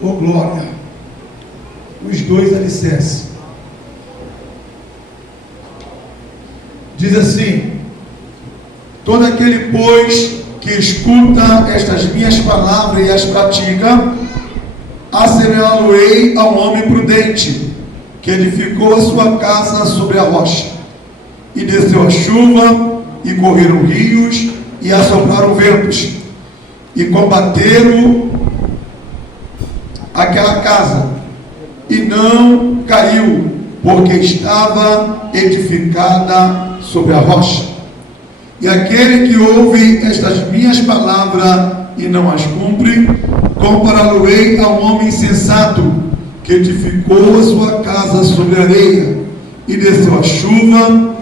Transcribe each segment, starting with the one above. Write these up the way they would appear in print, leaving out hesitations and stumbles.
Oh glória! Os dois alicerces. Diz assim: todo aquele, pois, que escuta estas minhas palavras e as pratica, assemelhá-lo-ei ao homem prudente, que edificou a sua casa sobre a rocha, e desceu a chuva, e correram rios, e assopraram ventos, e combateram aquela casa, e não caiu, porque estava edificada sobre a rocha. E aquele que ouve estas minhas palavras e não as cumpre, compará-lo-ei a um homem insensato, que edificou a sua casa sobre a areia, e desceu a chuva,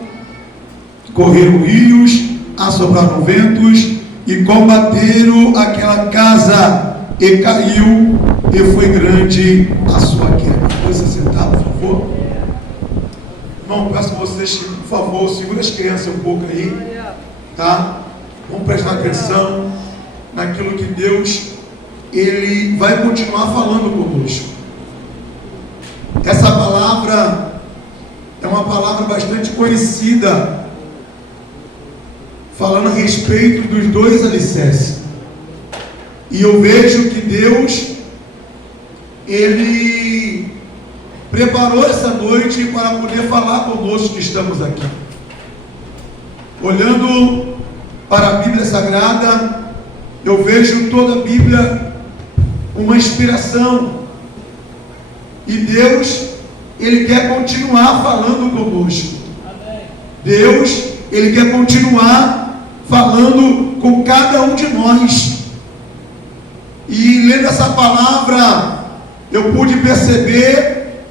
correram rios, assopraram ventos, e combateram aquela casa, e caiu, e foi grande a sua queda. Pode se sentar, por favor? Irmão, peço a vocês que, por favor, segura as crianças um pouco aí, tá? Vamos prestar atenção naquilo que Deus, Ele vai continuar falando conosco. Essa palavra é uma palavra bastante conhecida, falando a respeito dos dois alicerces. E eu vejo que Deus, Ele preparou essa noite para poder falar conosco que estamos aqui. Olhando para a Bíblia Sagrada, eu vejo toda a Bíblia uma inspiração. E Deus, Ele quer continuar falando conosco. Deus, Ele quer continuar falando com cada um de nós. E lendo essa palavra, eu pude perceber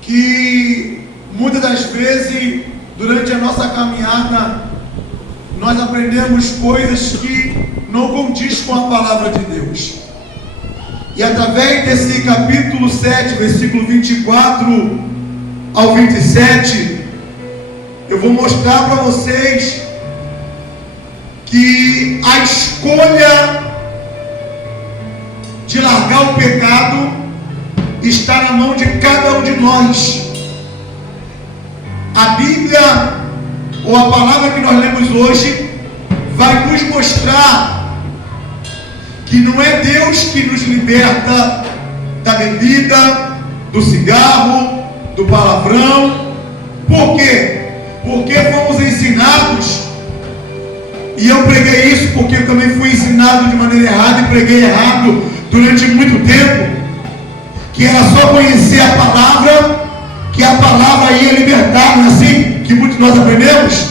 que muitas das vezes, durante a nossa caminhada, nós aprendemos coisas que não condiz com a palavra de Deus. E através desse capítulo 7, versículo 24 ao 27, eu vou mostrar para vocês que a escolha de largar o pecado está na mão de cada um de nós. A Bíblia, ou a palavra que nós lemos hoje, vai nos mostrar que não é Deus que nos liberta da bebida, do cigarro, do palavrão. Por quê? Porque fomos ensinados, e eu preguei isso porque eu também fui ensinado de maneira errada e preguei errado durante muito tempo, que era só conhecer a palavra, que a palavra ia libertar, não é assim que muitos de nós aprendemos?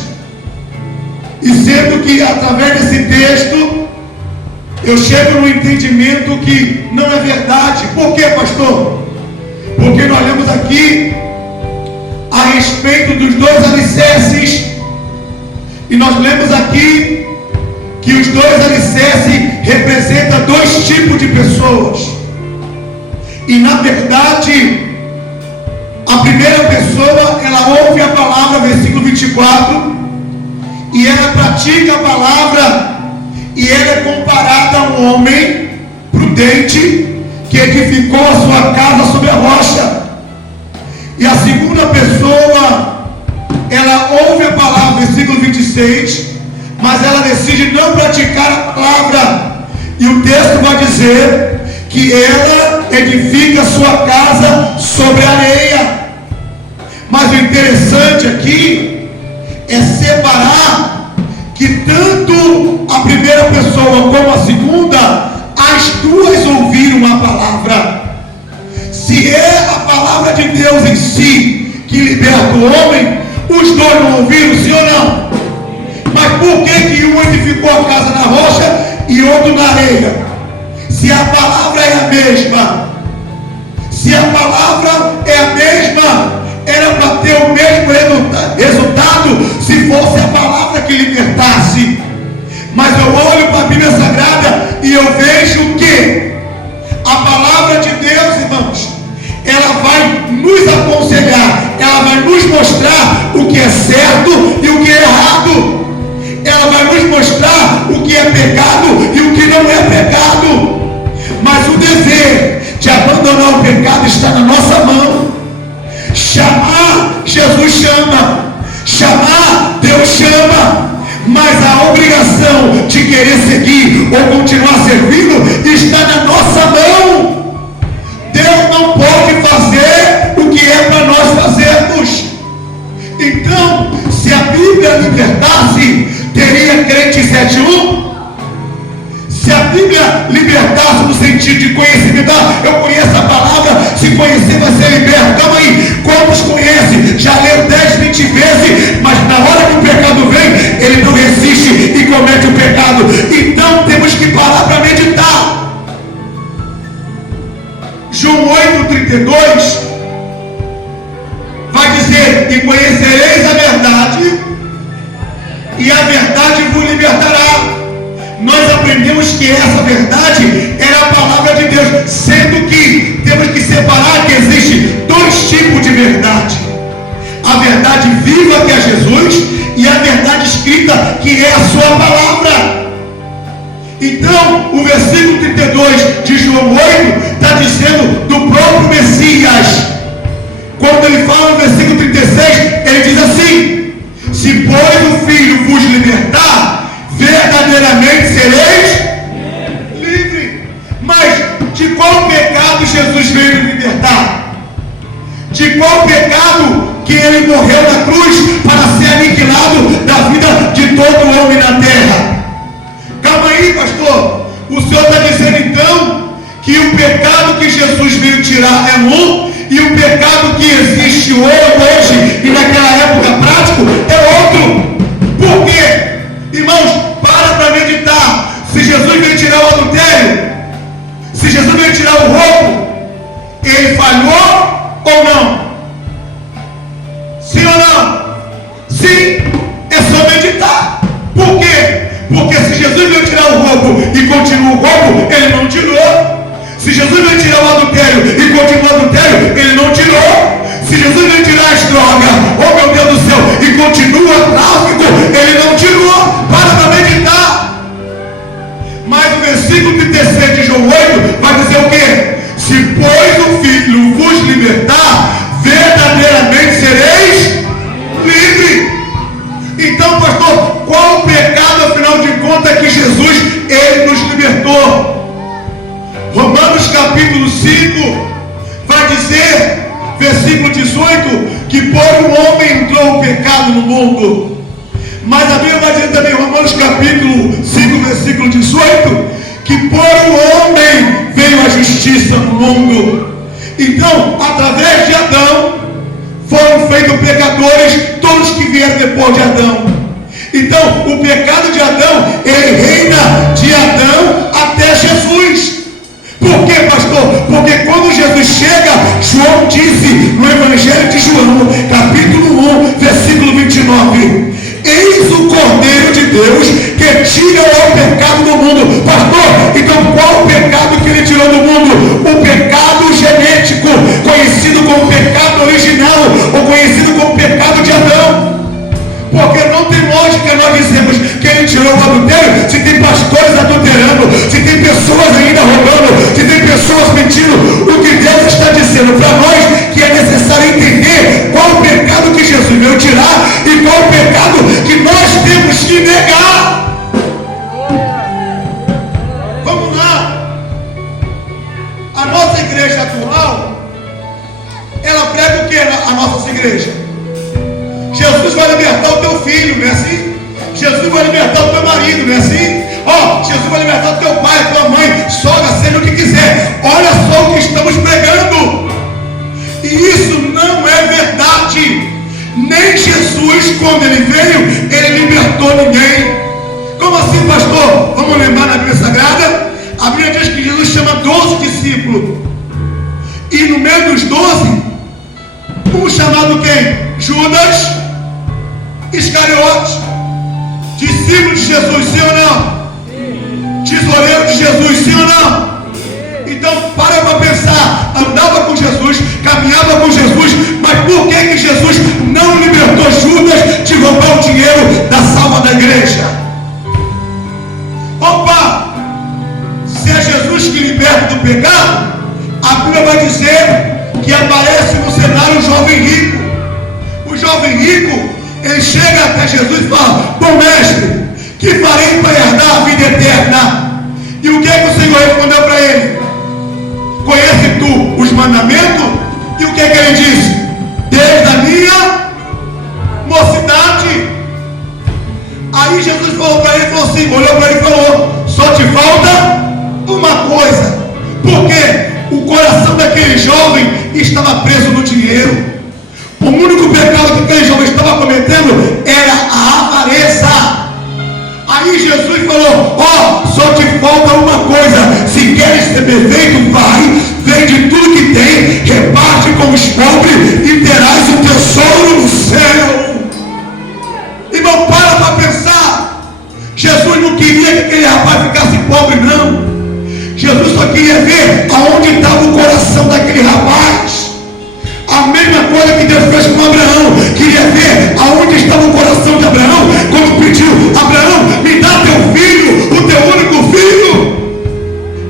E sendo que através desse texto eu chego no entendimento que não é verdade. Por quê, pastor? Porque nós lemos aqui a respeito dos dois alicerces, e nós lemos aqui que os dois alicerces representam dois tipos de pessoas. E na verdade, a primeira pessoa, ela ouve a palavra, versículo 24, e ela pratica a palavra, e ela é comparada a um homem prudente que edificou a sua casa sobre a rocha. E a segunda pessoa, ela ouve a palavra, versículo 26, mas ela decide não praticar a palavra, e o texto vai dizer que ela edifica a sua casa sobre a areia. Mas o interessante aqui é separar que tanto a primeira pessoa como a segunda, as duas ouviram a palavra. Se é a palavra de Deus em si que liberta o homem, os dois não ouviram, sim ou não? Mas por que um edificou a casa na rocha e outro na areia? Se a palavra é a mesma, se a palavra é a mesma, era para ter o mesmo resultado se fosse a palavra que libertasse. Mas eu olho para a Bíblia Sagrada e eu vejo que a palavra de Deus, irmãos, ela vai nos aconselhar, ela vai nos mostrar o que é certo e o que é errado. Ela vai nos mostrar o que é pecado e o que não é pecado. Mas o dever de sentido de conhecimento. Eu conheço a palavra, se conhecer vai ser liberto. Calma aí, quantos conhecem? Já leu 10, 20 vezes, mas na hora que o pecado vem, ele não resiste e comete o pecado. Então temos que parar para meditar. João 8,32 vai dizer: e conhecereis a verdade, e a verdade vos libertará. Nós aprendemos que essa verdade era a palavra de Deus, sendo que temos que separar que existe dois tipos de verdade: a verdade viva, que é Jesus, e a verdade escrita, que é a sua palavra. Então o versículo 32 de João 8 está dizendo do próprio Messias. Quando ele fala no versículo 36, ele diz assim: se pois o Filho vos libertar, verdadeiramente sereis livres. Mas de qual pecado Jesus veio libertar? De qual pecado que ele morreu na cruz para ser aniquilado da vida de todo homem na terra? Calma aí, pastor. O senhor está dizendo então que o pecado que Jesus veio tirar é um, e o pecado que existe hoje e naquela época prático é outro. Por quê? Irmãos, para meditar. Se Jesus veio tirar o adultério, se Jesus veio tirar o roubo, ele falhou ou não? Sim ou não? Sim, é só meditar. Por quê? Porque se Jesus veio tirar o roubo e continua o roubo, ele não tirou. Se Jesus veio tirar o adultério e continua o adultério, ele não tirou. Se Jesus veio tirar as drogas, oh meu Deus do céu, e continua o tráfico, ele não tirou. Para meditar. Mas o versículo 37 de João 8 vai dizer o quê? Se pois o Filho vos libertar, verdadeiramente sereis livres. Então, pastor, qual o pecado, afinal de contas, que Jesus, ele nos libertou? Romanos capítulo 5 vai dizer, versículo 18, que por um homem entrou o pecado no mundo. Mas a Bíblia vai dizer também, Romanos capítulo 5, versículo 18, que por um homem veio a justiça no mundo. Então, através de Adão, foram feitos pecadores todos que vieram depois de Adão. Então, o pecado de Adão, ele reina de Adão até Jesus. Por quê, pastor? Porque quando Jesus chega, João disse no Evangelho de João, capítulo 1, versículo 29, eis o Cordeiro de Deus que tira o pecado do mundo. Pastor, então qual o pecado que ele tirou do mundo? O pecado genético, conhecido como pecado original, ou conhecido como pecado de Adão. Porque não tem lógica nós dizemos que ele tirou o adultério, se tem pastores adulterando, se tem pessoas ainda roubando, se tem pessoas mentindo. O que Deus está dizendo para nós que é necessário entender qual o pecado que Jesus veio tirar e qual o pecado que nós temos que negar. Vamos lá. A nossa igreja atual, ela prega o que a nossa igreja? Jesus vai libertar o teu filho, não é assim? Jesus vai libertar o teu marido, não é assim? Jesus vai libertar o teu pai, a tua mãe, sogra, seja o que quiser. Olha só o que estamos pregando. E isso não é verdade. Nem Jesus, quando ele veio, ele libertou ninguém. Como assim, pastor? Vamos lembrar na Bíblia Sagrada? A Bíblia diz que Jesus chama 12 discípulos. E no meio dos 12, um chamado quem? Judas Iscariotes, discípulo de Jesus, sim ou não? Tesoureiro de Jesus, sim ou não? Então para pensar, andava com Jesus, caminhava com Jesus, mas por que Jesus não libertou Judas de roubar o dinheiro da salva da igreja? Opa! Se é Jesus que liberta do pecado, a Bíblia vai dizer que aparece no cenário o jovem rico. O jovem rico, ele chega até Jesus e fala: bom mestre, que farei para herdar a vida eterna? E o que é que o Senhor respondeu para ele? Conhece tu os mandamentos? E o que é que ele disse? Desde a minha mocidade. Aí Jesus falou para ele, falou assim, olhou para ele e falou: só te falta uma coisa. aquele jovem estava preso no dinheiro. O único pecado que aquele jovem estava cometendo era a avareza. Aí Jesus falou: ó, só te falta uma coisa. Se queres ser perfeito, vai, vende tudo que tem, reparte com os pobres e terás o tesouro no céu. Irmão, para pensar. Jesus não queria que aquele rapaz ficasse pobre, não. Jesus só queria ver aonde estava o coração daquele rapaz. A mesma coisa que Deus fez com Abraão. Queria ver aonde estava o coração de Abraão quando pediu: Abraão, me dá teu filho, o teu único filho.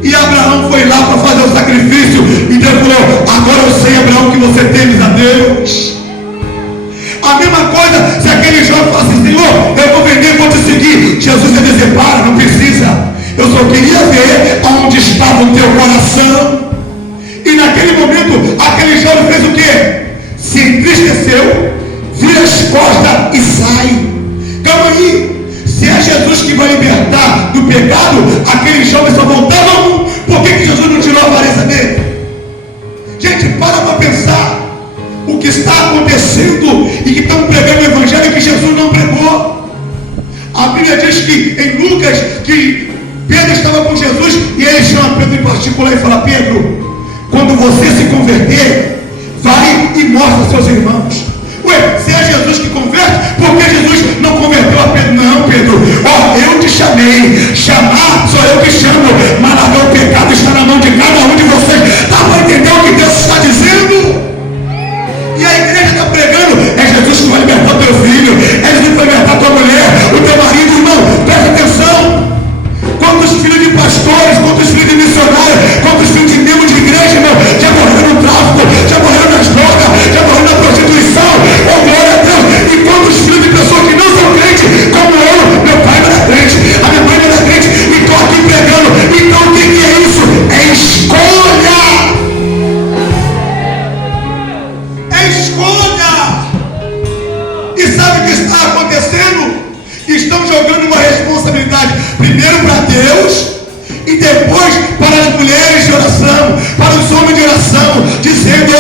E Abraão foi lá para fazer o sacrifício. E Deus falou: agora eu sei, Abraão, que você temes a Deus. A mesma coisa se aquele jovem falasse: Senhor, eu vou vender e vou te seguir. Jesus ia dizer: para, não precisa. Eu só queria ver aonde estava o teu coração. E naquele momento, aquele jovem fez o quê? Se entristeceu, vira as costas e sai. Calma aí. Se é Jesus que vai libertar do pecado, aquele jovem só voltava um. Por que Jesus não tirou a avareza dele? Gente, para pensar. O que está acontecendo e que estão pregando o evangelho que Jesus não pregou. A Bíblia diz que em Lucas, que Pedro estava com Jesus e ele chama Pedro em particular e fala: Pedro, quando você se converter, vai e mostra seus irmãos. Ué, se é Jesus que converte, por que Jesus não converteu a Pedro? Não, Pedro, ó, eu te chamei. Chamar sou eu que chamo, mas largar o pecado está na mão de cada um de vocês. Dá para entender o que Deus está dizendo? E a igreja está pregando: é Jesus que vai libertar teu filho, é Jesus que vai libertar tua mulher, o teu marido. Irmão, presta atenção. Quantos filhos de pastores, quantos filhos de missionários, quantos filhos de membros de igreja, irmão, já morreram no tráfico, já morreram nas drogas, já morreram na prostituição. Oh, glória a Deus. E quantos filhos de pessoas que não são crentes, como eu, meu pai não era crente, a minha mãe não era crente, e estou aqui pregando. Então o que é isso? É escolha. Escolha. E sabe o que está acontecendo? Estão jogando uma responsabilidade primeiro para Deus e depois para as mulheres de oração, para os homens de oração, dizendo: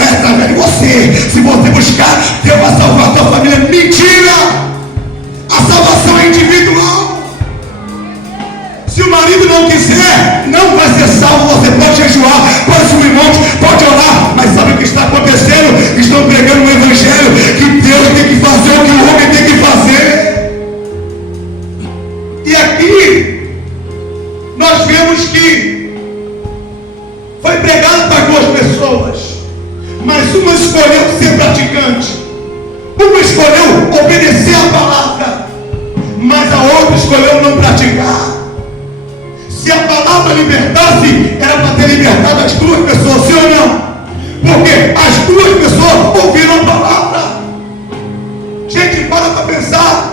é através de você, se você buscar, Deus vai salvar a tua família. Mentira! A salvação é individual. Se o marido não quiser, não vai ser salvo. Você pode jejuar, pode subir monte, pode orar, mas sabe o que está acontecendo? Estão pregando um evangelho que Deus tem que fazer o que o homem tem que fazer. E aqui nós vemos que foi pregado para duas pessoas, mas uma escolheu ser praticante, uma escolheu obedecer a palavra, mas a outra escolheu não praticar. Se a palavra libertasse, era para ter libertado as duas pessoas, sim ou não? Porque as duas pessoas ouviram a palavra. Gente, para pensar.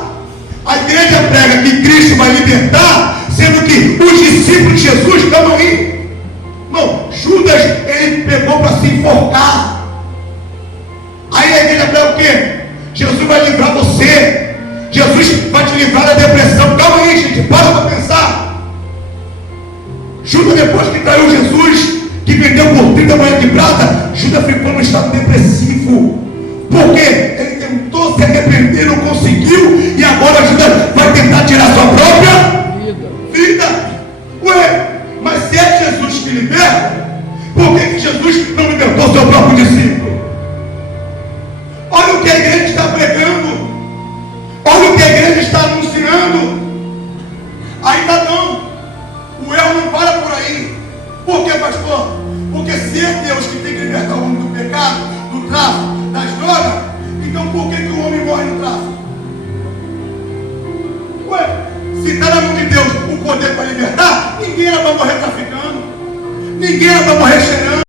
A igreja prega que Cristo vai libertar, sendo que os discípulos de Jesus estão aí. Não, Judas, ele pegou para se enforcar. Aí a igreja prega o quê? Jesus vai livrar você. Jesus vai te livrar da depressão. Calma aí, gente, para pensar. Judas, depois que traiu Jesus, que vendeu por 30 moedas de prata, Judas ficou num estado depressivo. Por quê? Ele tentou se arrepender, não conseguiu, e agora Judas vai tentar tirar sua própria vida. Ué, mas se é Jesus que liberta, por que Jesus não libertou seu próprio discípulo? Olha o que a igreja está pregando, olha o que a igreja está anunciando. Ainda não, o erro não para por aí. Por que, pastor? Porque se é Deus que tem que libertar o homem do pecado, do tráfico, das drogas, então por que o homem morre no tráfico? Ué, se está na mão de Deus o poder para libertar, ninguém era para morrer traficando, ninguém era para morrer